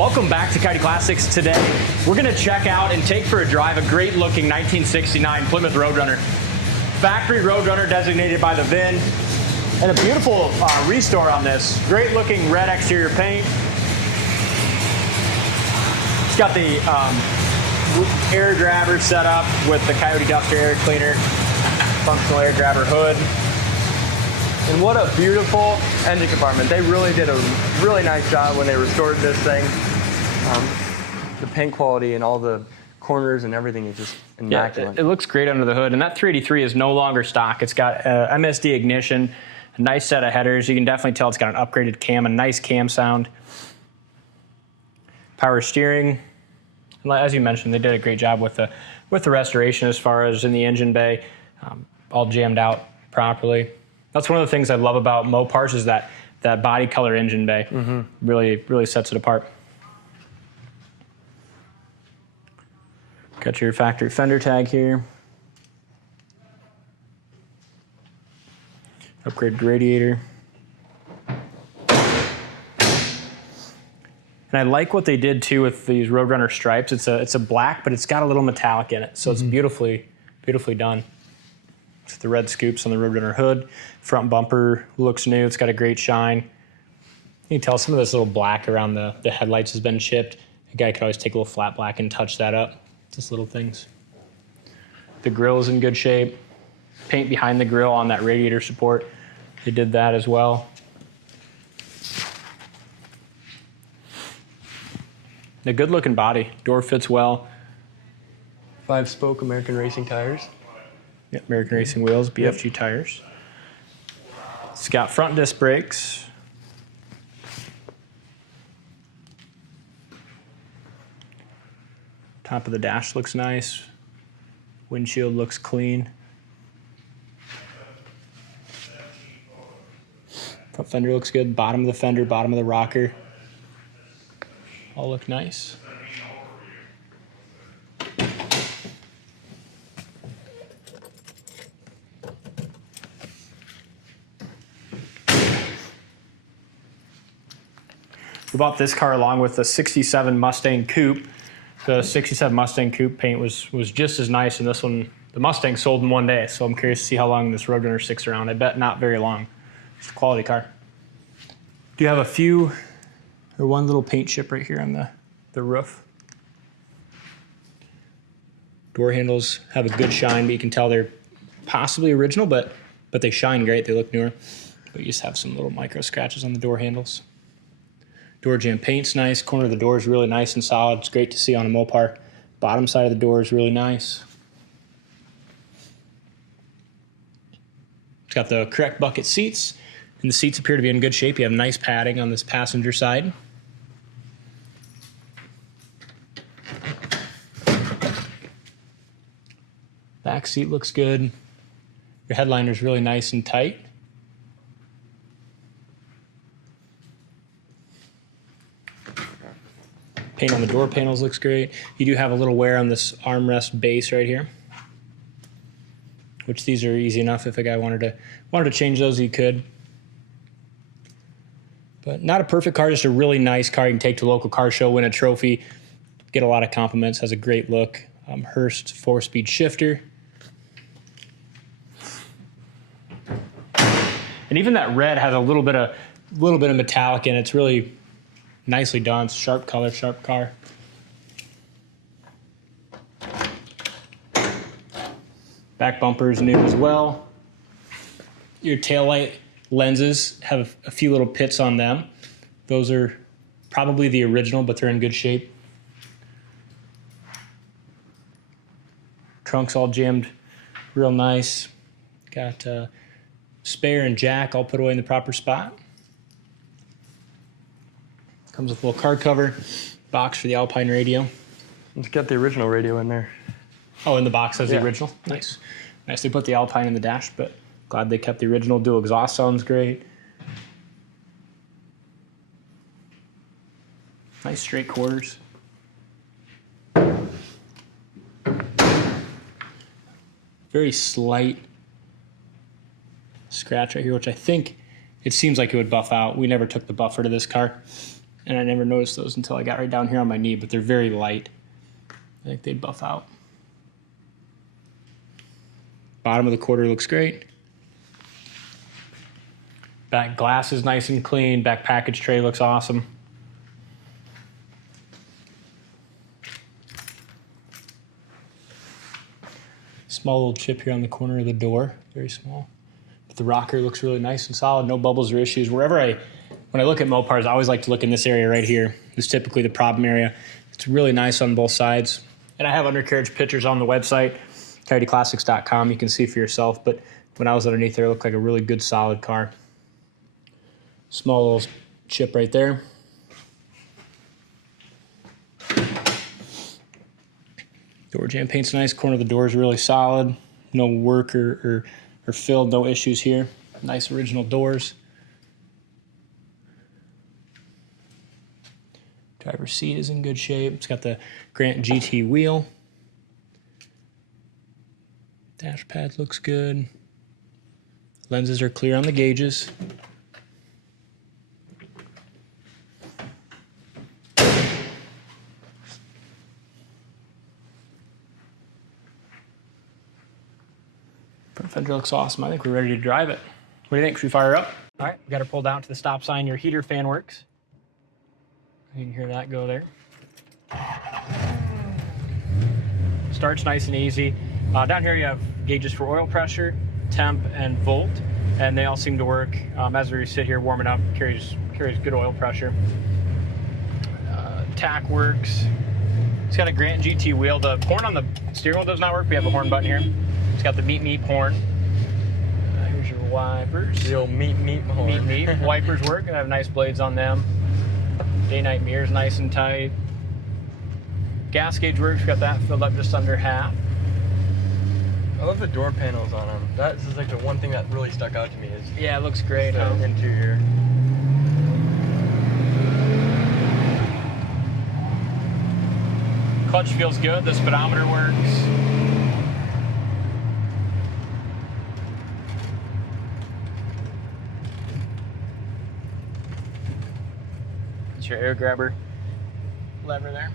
Welcome back to Coyote Classics. Today, we're going to check out and take for a drive a great looking 1969 Plymouth Road Runner. Factory Road Runner designated by the VIN. And a beautiful restore on this. Great looking red exterior paint. It's got the air grabber set up with the Coyote Duster air cleaner, functional air grabber hood. And what a beautiful engine compartment. They really did a really nice job when they restored this thing. The paint quality and all the corners and everything is just immaculate. Yeah, it looks great under the hood. And that 383 is no longer stock. It's got MSD Ignition, a nice set of headers. You can definitely tell it's got an upgraded cam, a nice cam sound. Power steering. As you mentioned, they did a great job with the restoration as far as in the engine bay, all jammed out properly. That's one of the things I love about Mopars is that body color engine bay. Really sets it apart. Got your factory fender tag here. Upgraded radiator. And I like what they did too with these Roadrunner stripes. It's a black, but it's got a little metallic in it, so it's beautifully done. It's the red scoops on the Roadrunner hood. Front bumper looks new. It's got a great shine. You can tell some of this little black around the headlights has been chipped. A guy could always take a little flat black and touch that up. Just little things. The grill is in good shape. Paint behind the grill on that radiator support. They did that as well. A good looking body. Door fits well. 5-spoke American Racing tires. Yep, American Racing wheels, BFG tires. It's got front disc brakes. Top of the dash looks nice. Windshield looks clean. Front fender looks good. Bottom of the fender, bottom of the rocker. All look nice. We bought this car along with the 67 Mustang Coupe. The 67 Mustang Coupe paint was just as nice, and this one, the Mustang sold in one day, so I'm curious to see how long this Roadrunner sticks around. I bet not very long. It's a quality car. Do you have one little paint chip right here on the roof? Door handles have a good shine, but you can tell they're possibly original, but they shine great. They look newer, but you just have some little micro scratches on the door handles. Door jamb paint's nice. Corner of the door is really nice and solid. It's great to see on a Mopar. Bottom side of the door is really nice. It's got the correct bucket seats, and the seats appear to be in good shape. You have nice padding on this passenger side. Back seat looks good. Your headliner's really nice and tight. Paint on the door panels looks great. You do have a little wear on this armrest base right here, which these are easy enough. If a guy wanted to change those, he could. But not a perfect car, just a really nice car you can take to a local car show, win a trophy, get a lot of compliments. Has a great look. Hurst 4-speed shifter. And even that red has a little bit of metallic in it. It's really nicely done. It's sharp color, sharp car. Back bumper is new as well. Your taillight lenses have a few little pits on them. Those are probably the original, but they're in good shape. Trunk's all jammed real nice. Got spare and jack all put away in the proper spot. Comes with a little card cover, box for the Alpine radio. It's got the original radio in there. Oh, in the box has the original? Nice. Nice, they put the Alpine in the dash, but glad they kept the original. Dual exhaust sounds great. Nice straight quarters. Very slight scratch right here, which I think it seems like it would buff out. We never took the buffer to this car. and I never noticed those until I got right down here on my knee, but they're very light. I think they buff out. Bottom of the quarter looks great. Back glass is nice and clean. Back package tray looks awesome. Small little chip here on the corner of the door, very small. But the rocker looks really nice and solid, no bubbles or issues. When I look at Mopars, I always like to look in this area right here. It's typically the problem area. It's really nice on both sides. And I have undercarriage pictures on the website, coyoteclassics.com. You can see for yourself, but when I was underneath there, it looked like a really good, solid car. Small little chip right there. Door jamb paint's nice. Corner of the door is really solid. No work or filled, no issues here. Nice original doors. Driver's seat is in good shape. It's got the Grant GT wheel. Dash pad looks good. Lenses are clear on the gauges. Front fender looks awesome. I think we're ready to drive it. What do you think? Should we fire up? All right, we got her pulled out to the stop sign. Your heater fan works. You can hear that go there. Starts nice and easy. Down here you have gauges for oil pressure, temp, and volt, and they all seem to work. As we sit here warming up, carries good oil pressure. Tack works. It's got a Grant GT wheel. The horn on the steering wheel does not work. We have a horn button here. It's got the meep horn. Here's your wipers. The old meep horn. Meep. Wipers work. They have nice blades on them. Day-night mirrors nice and tight. Gas gauge works. We got that filled up just under half. I love the door panels on them. That's just like the one thing that really stuck out to me is Yeah, it looks great. the interior. Clutch feels good. The speedometer works. It's your air grabber lever there.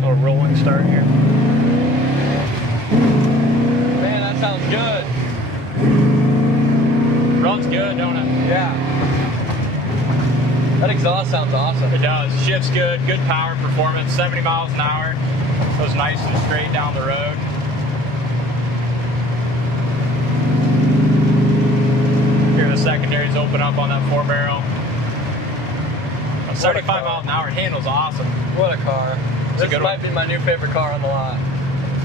Little rolling start here. Man, that sounds good. Runs good, don't it? Yeah. That exhaust sounds awesome. It does. Shifts good. Good power performance. 70 miles an hour. Goes nice and straight down the road. Here the secondaries open up on that 4-barrel. 75 miles an hour. It handles awesome. What a car. This might be my new favorite car on the lot.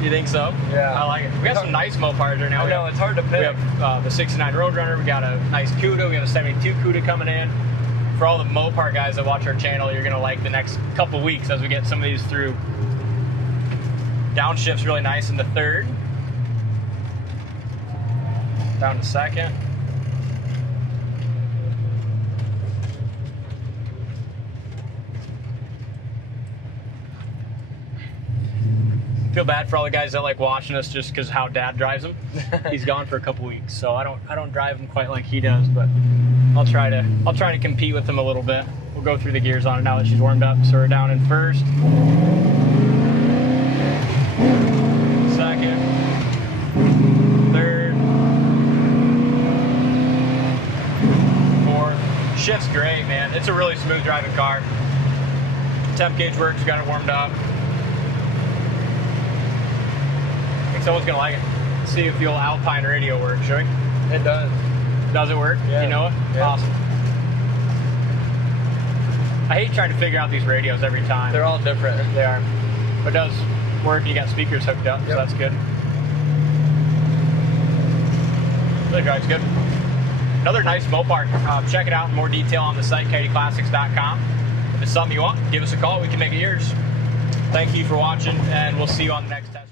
You think so? Yeah. I like it. We got some nice Mopars right now. I know, it's hard to pick. We have the 69 Roadrunner. We got a nice Cuda. We have a 72 Cuda coming in. For all the Mopar guys that watch our channel, you're going to like the next couple weeks as we get some of these through. Downshift's really nice in the third. Down to second. Feel bad for all the guys that like watching us just because how Dad drives them. He's gone for a couple weeks, so I don't drive him quite like he does, but I'll try to compete with him a little bit. We'll go through the gears on it now that she's warmed up. So we're down in first, second, third, fourth. Shift's great, man. It's a really smooth driving car. Temp gauge works. Got it warmed up. Someone's gonna like it. Let's see if the old Alpine radio works, shall we? It does. Does it work? Yeah. You know it? Yeah. Awesome. I hate trying to figure out these radios every time. They're all different. They are. But it does work. You got speakers hooked up, so that's good. Really drives good. Another nice Mopar. Check it out in more detail on the site, coyoteclassics.com. If it's something you want, give us a call. We can make it yours. Thank you for watching, and we'll see you on the next test.